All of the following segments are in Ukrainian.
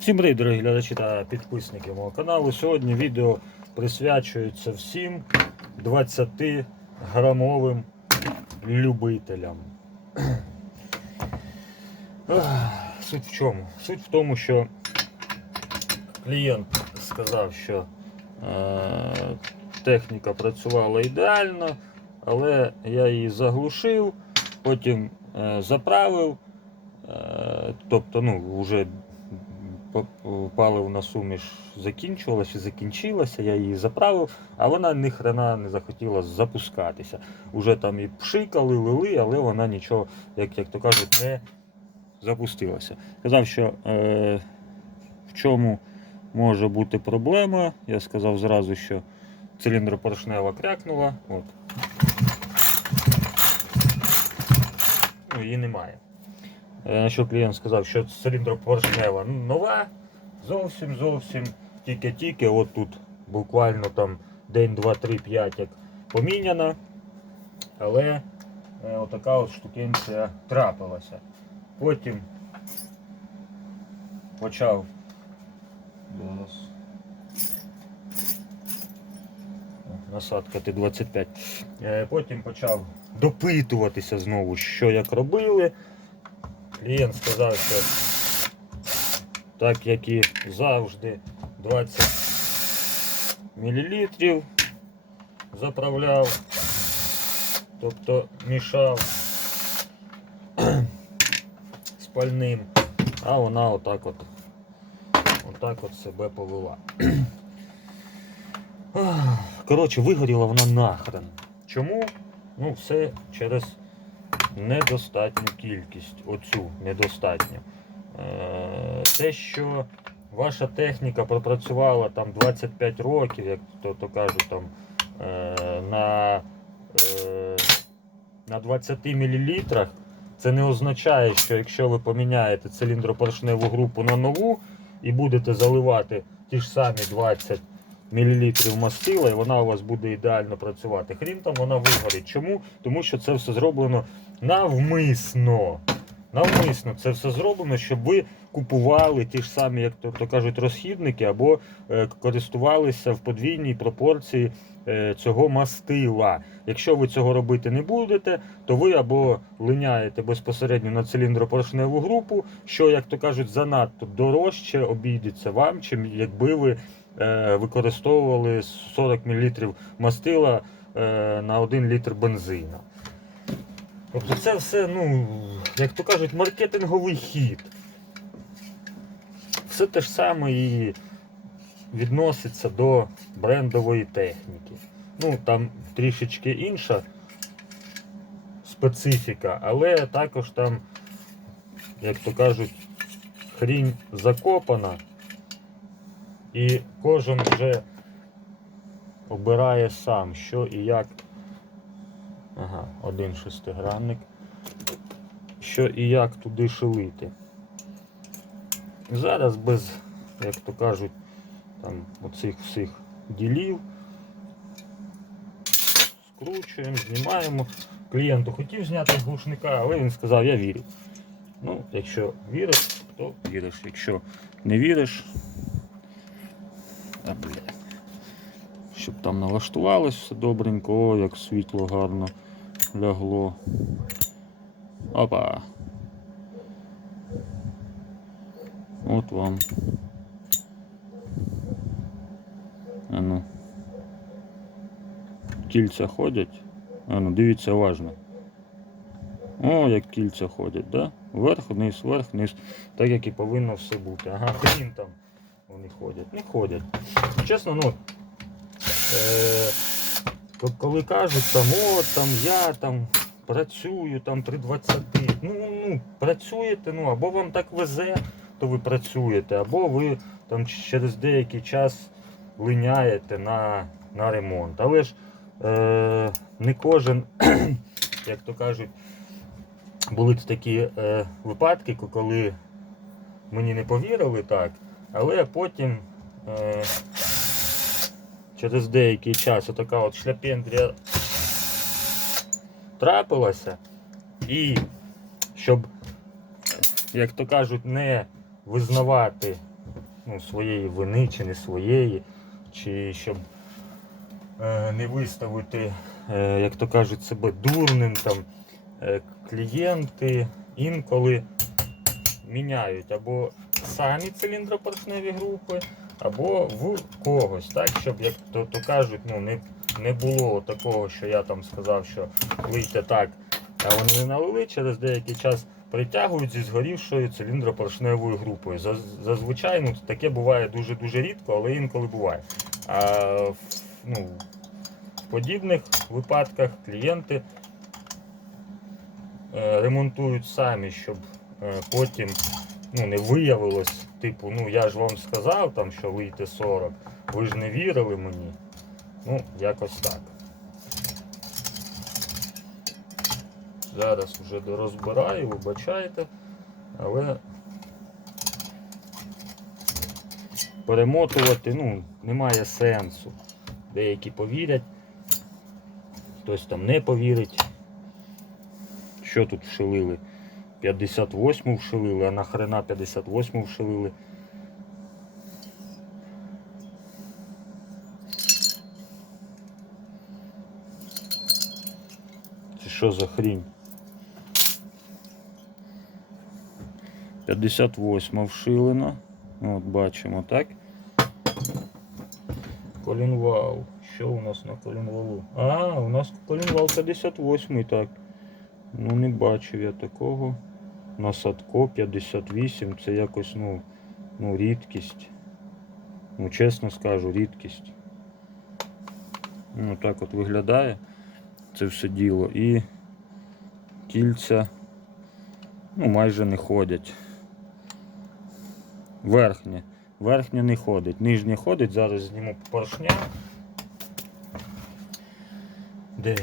Всім привіт, дорогі глядачі та підписники мого каналу. Сьогодні відео присвячується всім 20-грамовим любителям. Суть в чому? Суть в тому, що клієнт сказав, що е, техніка працювала ідеально, але я її заглушив, потім е, заправив. Е, Тобто, ну, вже паливна суміш закінчувалася, закінчилася, я її заправив, а вона ні хрена не захотіла запускатися. Уже там і пшикали, лили, але вона нічого, як, як то кажуть, не запустилася. Казав, що е, в чому може бути проблема. Я сказав зразу, що циліндропоршнева крякнула. От. Ну, її немає. Е, На що клієнт сказав, що циліндропоршнева нова, зовсім зовсім тільки-тільки, от тут буквально там день, два, три, п'ять як поміняна. Але е, отака от штукенція трапилася. Потім почав. Насадка Т-25. Е, Потім почав допитуватися знову, що як робили. Клієнт сказав, що так як і завжди 20 мл заправляв, тобто мішав з пальним, а вона отак от, отак от себе повела. Коротше, вигоріла вона нахрен. Чому? Ну, все через недостатню кількість. Оцю недостатню. Е, те, що ваша техніка пропрацювала там 25 років, як то, то кажуть, там, е, на, е, на 20 мл, це не означає, що якщо ви поміняєте циліндропоршневу групу на нову і будете заливати ті ж самі 20 мл мастила, і вона у вас буде ідеально працювати. Хрін там вона вигорить. Чому? Тому що це все зроблено навмисно. Навмисно це все зроблено, щоб ви купували ті ж самі, як то, то кажуть, розхідники, або е, користувалися в подвійній пропорції е, цього мастила. Якщо ви цього робити не будете, то ви або линяєте безпосередньо на циліндропоршневу групу, що, як то кажуть, занадто дорожче обійдеться вам, чим якби ви використовували 40 мл мастила е, на 1 літр бензину. Тобто це все, ну, як то кажуть, маркетинговий хід. Все те ж саме і відноситься до брендової техніки. Ну, там трішечки інша специфіка, але також там, як то кажуть, хрінь закопана. І кожен вже обирає сам, що і як. Ага, один шестигранник. Що і як туди шилити. Зараз без, як то кажуть, там оцих всіх ділів. Скручуємо, знімаємо. Клієнту хотів зняти глушника, але він сказав, я вірю. Ну, якщо віриш, то віриш. Якщо не віриш, а бля. Щоб там налаштувалось все добренько, о, як світло гарно лягло. Опа. От вам. А ну. Кільця ходять. А ну, дивіться уважно. О, як кільця ходять, да? Вверх, вниз, вверх, вниз. Так як і повинно все бути. Ага, хрін там вони ходять. Не ходять. Чесно, ну. Е, коли кажуть там, от там я там працюю там при 20. Ну, ну, працюєте, ну, або вам так везе, то ви працюєте, або ви там через деякий час линяєте на, на ремонт. Але ж е, не кожен, як то кажуть, були такі е, випадки, коли мені не повірили так, але потім е, через деякий час отака от шляпендрія трапилася. І щоб, як то кажуть, не визнавати ну, своєї вини чи не своєї, чи щоб е, не виставити, е, як то кажуть, себе дурним там е, клієнти інколи міняють або самі циліндропоршневі групи, або в когось, так, щоб, як то, то кажуть, ну, не, не було такого, що я там сказав, що лийте так, а вони не налили, через деякий час притягують зі згорівшою циліндропоршневою групою. Заз- Зазвичай ну, таке буває дуже-дуже рідко, але інколи буває. А ну, в подібних випадках клієнти е, ремонтують самі, щоб е, потім ну, не виявилось, типу, ну я ж вам сказав, там, що вийде 40, ви ж не вірили мені. Ну, якось так. Зараз вже дорозбираю, вибачайте, але перемотувати ну, немає сенсу. Деякі повірять, хтось там не повірить. Що тут вшилили? 58 вшилили, а нахрена 58 вшилили. Це що за хрінь? 58 вшилена. От бачимо, так? Колінвал. Що у нас на колінвалу? А, у нас колінвал 58 так. Ну не бачив я такого. На садко 58. Це якось, ну, ну, рідкість. Ну, чесно скажу, рідкість. Ну, так от виглядає це все діло. І кільця ну, майже не ходять. Верхнє. Верхнє не ходить. Нижнє ходить. Зараз зніму поршня. Де?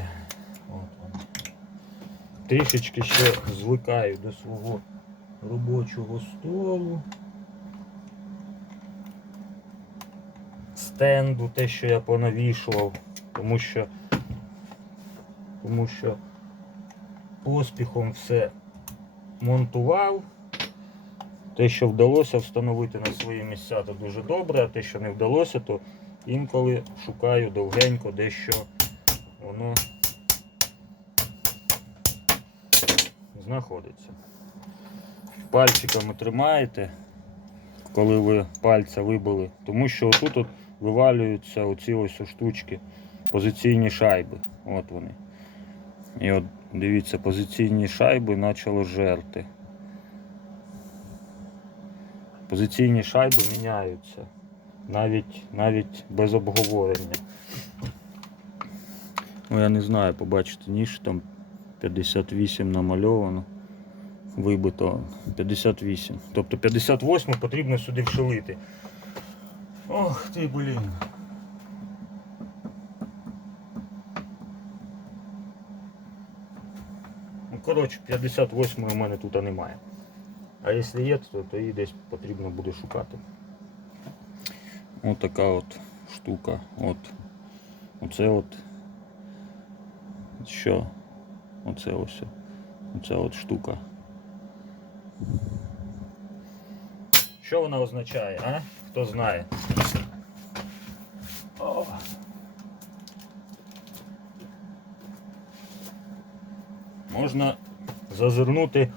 Трішечки ще звикаю до свого робочого столу. Стенду, те, що я понавішував, тому що тому що поспіхом все монтував. Те, що вдалося встановити на свої місця, то дуже добре, а те, що не вдалося, то інколи шукаю довгенько дещо воно знаходиться. Пальчиками тримаєте, коли ви пальця вибили, тому що отут от вивалюються оці ось штучки, позиційні шайби. От вони. І от дивіться, позиційні шайби почало жерти. Позиційні шайби міняються. Навіть, навіть без обговорення. Ну я не знаю, побачите, ніж там 58 намальовано. Вибито 58. Тобто 58 потрібно сюди вшилити. Ох ти, блін. Ну, коротше, 58 у мене тут немає. А якщо є, то, то її десь потрібно буде шукати. Ось така от штука. От. Оце от. Що? Оце ось. Оця от штука. Що вона означає, а? Хто знає? О. Можна зазирнути,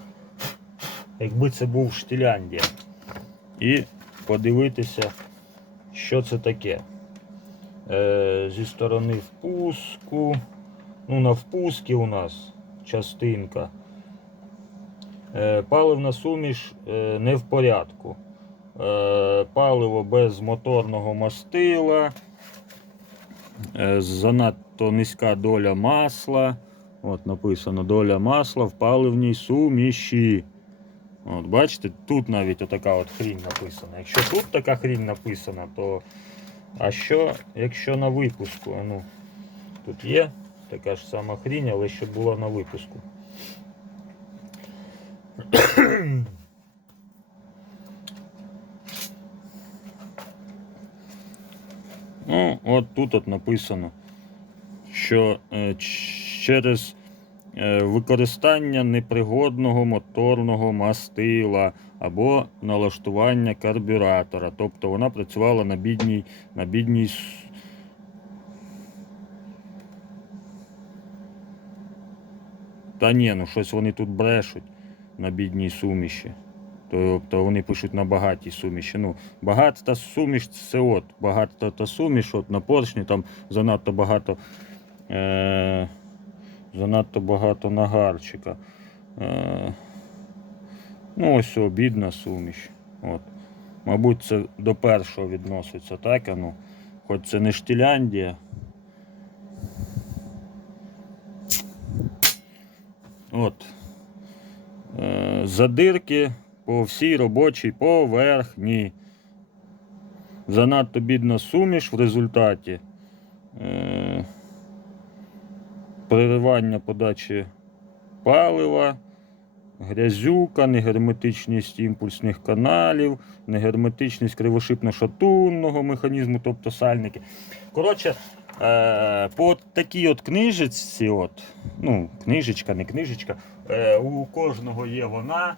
якби це був Штиляндія. І подивитися, що це таке. Е, зі сторони впуску. Ну, на впускі у нас частинка. Е, паливна суміш е, не в порядку. Е, паливо без моторного мастила. Занадто низька доля масла. От написано доля масла в паливній суміші. От, бачите, тут навіть отака от хрінь написана. Якщо тут така хрінь написана, то а що, якщо на випуску? Ну, тут є така ж сама хрінь, але щоб була на випуску. Ну, от тут от написано, що е, через е, використання непригодного моторного мастила або налаштування карбюратора. Тобто вона працювала на бідній, на бідній. Та ні, ну щось вони тут брешуть на бідній суміші. Тобто вони пишуть на багатій суміші. Ну, багата та суміш це от, багата та суміш, от на поршні там занадто багато. Е- занадто багато нагарчика. Е- ну, ось бідна суміш. От. Мабуть, це до першого відноситься, так? Ну, хоч це не Штіляндія. От. Е, задирки по всій робочій поверхні. Занадто бідна суміш в результаті. Е, переривання подачі палива, грязюка, негерметичність імпульсних каналів, негерметичність кривошипно-шатунного механізму, тобто сальники. Коротше, е, по такій от книжечці, от, ну, книжечка, не книжечка, е, у кожного є вона,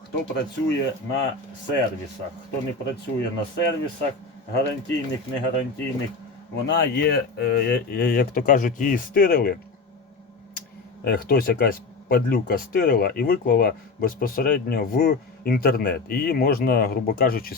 хто працює на сервісах. Хто не працює на сервісах, гарантійних, не гарантійних, вона є, е, як то кажуть, її стирили. Хтось якась падлюка стирила і виклала безпосередньо в інтернет. Її можна, грубо кажучи,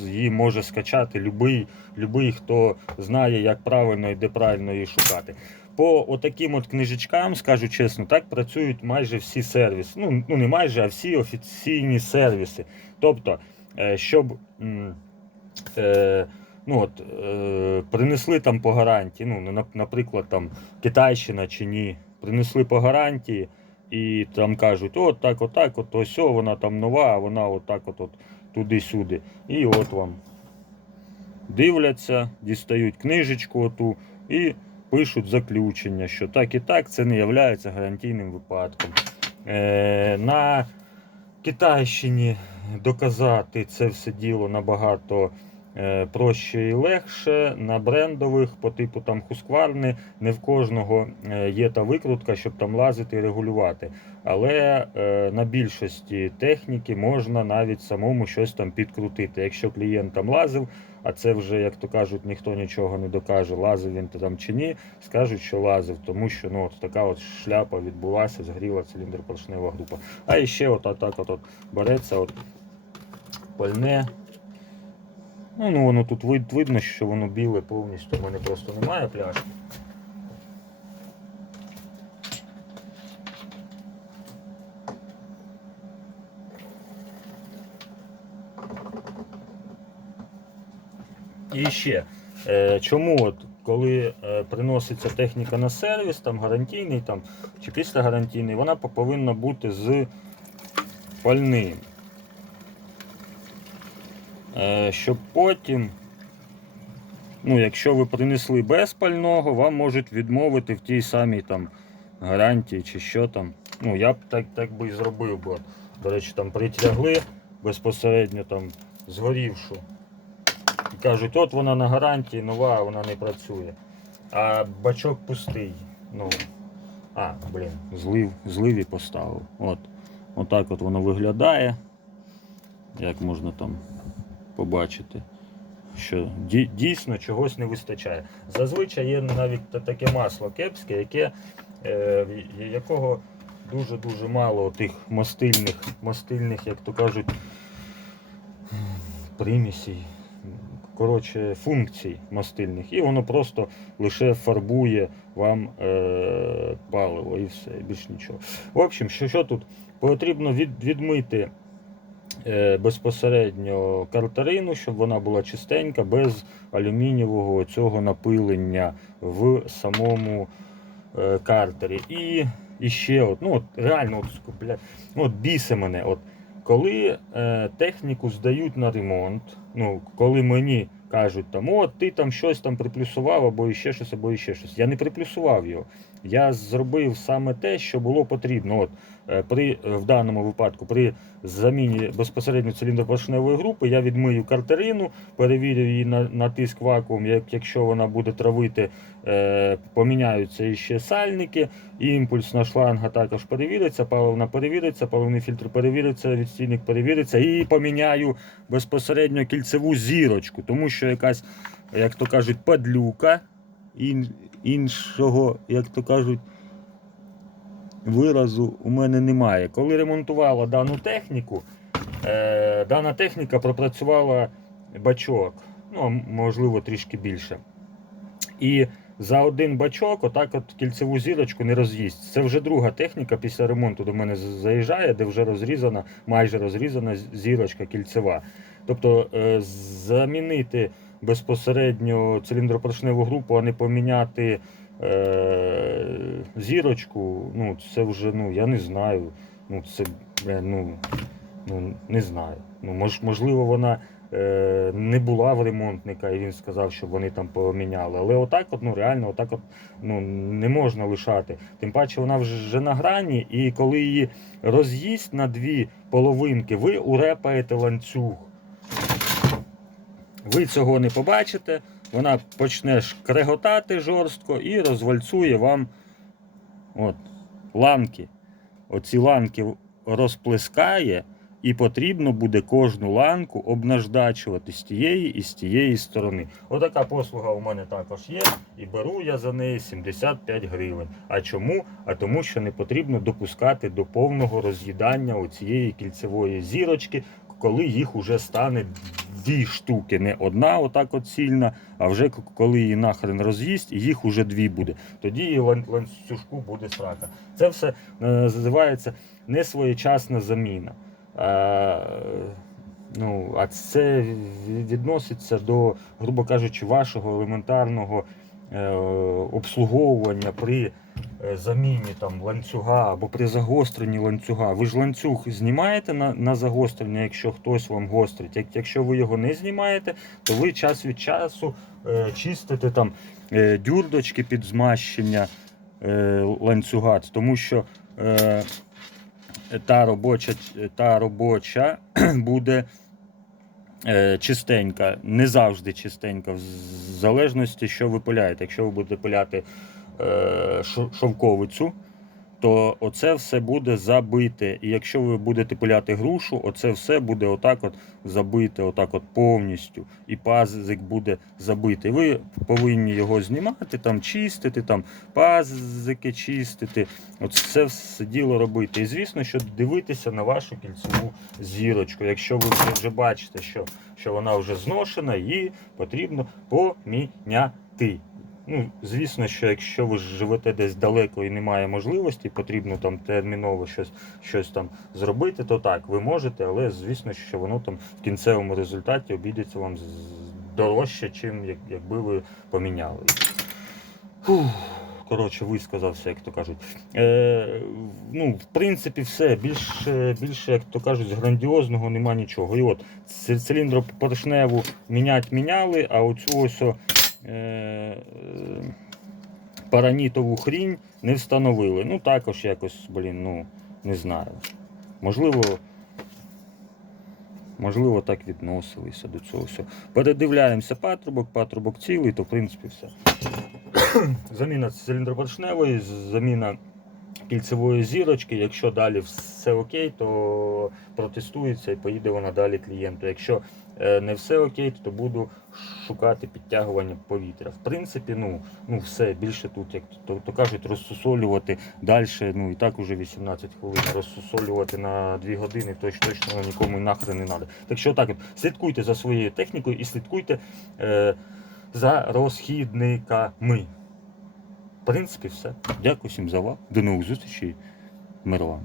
її може скачати любий, любий, хто знає, як правильно і де правильно її шукати. По отаким от книжечкам, скажу чесно, так працюють майже всі сервіси. Ну, ну не майже, а всі офіційні сервіси. Тобто, е, щоб е, ну, от, е, принесли там по гарантії, ну, наприклад, там Китайщина чи ні, принесли по гарантії. І там кажуть, от так, от так, от ось вона там нова, а вона от так от, от туди-сюди. І от вам дивляться, дістають книжечку оту і пишуть заключення, що так і так це не є гарантійним випадком. Е, на Китайщині доказати це все діло набагато проще і легше. На брендових по типу там Husqvarna не в кожного е, є та викрутка, щоб там лазити і регулювати. Але е, на більшості техніки можна навіть самому щось там підкрутити. Якщо клієнт там лазив, а це вже, як то кажуть, ніхто нічого не докаже, лазив він там чи ні, скажуть, що лазив, тому що ну, от така от шляпа відбулася, згріла циліндр поршнева група. А ще от, так от, от береться от пальне. Ну, ну воно тут вид, видно, що воно біле повністю. У мене просто немає пляшки. І ще, е, чому от, коли е, приноситься техніка на сервіс, там гарантійний там, чи після гарантійний, вона повинна бути з пальним. Е, щоб потім, ну, якщо ви принесли без пального, вам можуть відмовити в тій самій там гарантії чи що там. Ну, я б так, так би і зробив, бо, до речі, там притягли безпосередньо там згорівшу. І кажуть, от вона на гарантії нова, вона не працює. А бачок пустий. Ну, а, блін, злив, злив і поставив. От. Отак от воно виглядає. Як можна там побачити, що дійсно чогось не вистачає. Зазвичай є навіть таке масло кепське, яке, е, якого дуже-дуже мало тих мастильних, мастильних, як то кажуть, примісій. Коротше, функцій мастильних, і воно просто лише фарбує вам е, паливо і все, більш нічого. В общем, що, що тут? Потрібно від, відмити безпосередньо картарину, щоб вона була чистенька, без алюмінієвого цього напилення в самому е, картері. І, і ще, от, ну от реально, от, от бісе мене. От, коли е, техніку здають на ремонт, ну, коли мені кажуть, там, от ти там щось там приплюсував, або іще щось, або іще щось. Я не приплюсував його. Я зробив саме те, що було потрібно. От, е, при, е, в даному випадку, при заміні безпосередньо циліндропоршневої групи, я відмию картерину, перевірю її на, на тиск вакуум. Як, якщо вона буде травити, е, поміняються іще сальники, імпульсна шланга також перевіриться, паливна перевіриться, паливний фільтр перевіриться, відстійник перевіриться і поміняю безпосередньо кільцеву зірочку, тому що якась, як то кажуть, падлюка іншого, як то кажуть, виразу у мене немає. Коли ремонтувала дану техніку, е, дана техніка пропрацювала бачок, ну, можливо, трішки більше. І за один бачок, отак от кільцеву зірочку не роз'їсть. Це вже друга техніка після ремонту до мене заїжджає, де вже розрізана, майже розрізана зірочка кільцева. Тобто е, замінити безпосередньо циліндропоршневу групу, а не поміняти е, зірочку, ну це вже ну я не знаю. Ну це ну, ну не знаю. Ну мож, можливо, вона е, не була в ремонтника, і він сказав, що вони там поміняли. Але отак, от, ну реально, отак от, ну, не можна лишати. Тим паче вона вже на грані, і коли її роз'їсть на дві половинки, ви урепаєте ланцюг. Ви цього не побачите, вона почне шкреготати жорстко і розвальцює вам от, ланки. Оці ланки розплескає, і потрібно буде кожну ланку обнаждачувати з тієї і з тієї сторони. Отака послуга у мене також є, і беру я за неї 75 гривень. А чому? А тому, що не потрібно допускати до повного роз'їдання оцієї кільцевої зірочки, коли їх уже стане дві штуки, не одна, отак от а вже коли її нахрен роз'їсть, їх уже дві буде. Тоді і ланцюжку буде срака. Це все е, називається несвоєчасна заміна. А, ну, а це відноситься до, грубо кажучи, вашого елементарного е, обслуговування при е, заміні там, ланцюга або при загостренні ланцюга. Ви ж ланцюг знімаєте на, на загострення, якщо хтось вам гострить. Як, якщо ви його не знімаєте, то ви час від часу е, чистите там е, дюрдочки під змащення е, ланцюга, тому що е, та робоча, та робоча буде е, чистенька, не завжди чистенька, в залежності, що ви пиляєте. Якщо ви будете пиляти е, шовковицю, то оце все буде забите. І якщо ви будете пиляти грушу, оце все буде отак от забите, отак от повністю. І пазик буде забитий. Ви повинні його знімати, там чистити, там пазики чистити. От це все діло робити. І звісно, що дивитися на вашу кільцеву зірочку. Якщо ви вже бачите, що, що вона вже зношена, її потрібно поміняти. Ну, звісно, що якщо ви живете десь далеко і немає можливості, потрібно там терміново щось, щось там зробити, то так, ви можете, але звісно, що воно там в кінцевому результаті обійдеться вам дорожче, чим як, якби ви поміняли. Коротше, висказався, як то кажуть. Е, ну, в принципі, все. Більше, більше, як то кажуть, грандіозного нема нічого. І от циліндропоршневу мінять міняли, а оцю ось паранітову хрінь не встановили. Ну, також якось, блін, ну, не знаю. Можливо. Можливо, так відносилися до цього всього. Передивляємося патрубок, патрубок цілий, то в принципі все. заміна циліндропоршневої, заміна кільцевої зірочки. Якщо далі все окей, то протестується і поїде вона далі клієнту. Якщо е, не все окей, то буду шукати підтягування повітря. В принципі, ну, ну все більше тут, як то, то кажуть, розсусолювати далі. Ну і так уже 18 хвилин. Розсусолювати на 2 години точ, точно нікому нахрен не треба. Так що так, слідкуйте за своєю технікою і слідкуйте е, за розхідниками. В принципі, все. Дякую всім за увагу. До нових зустрічей. Мир вам.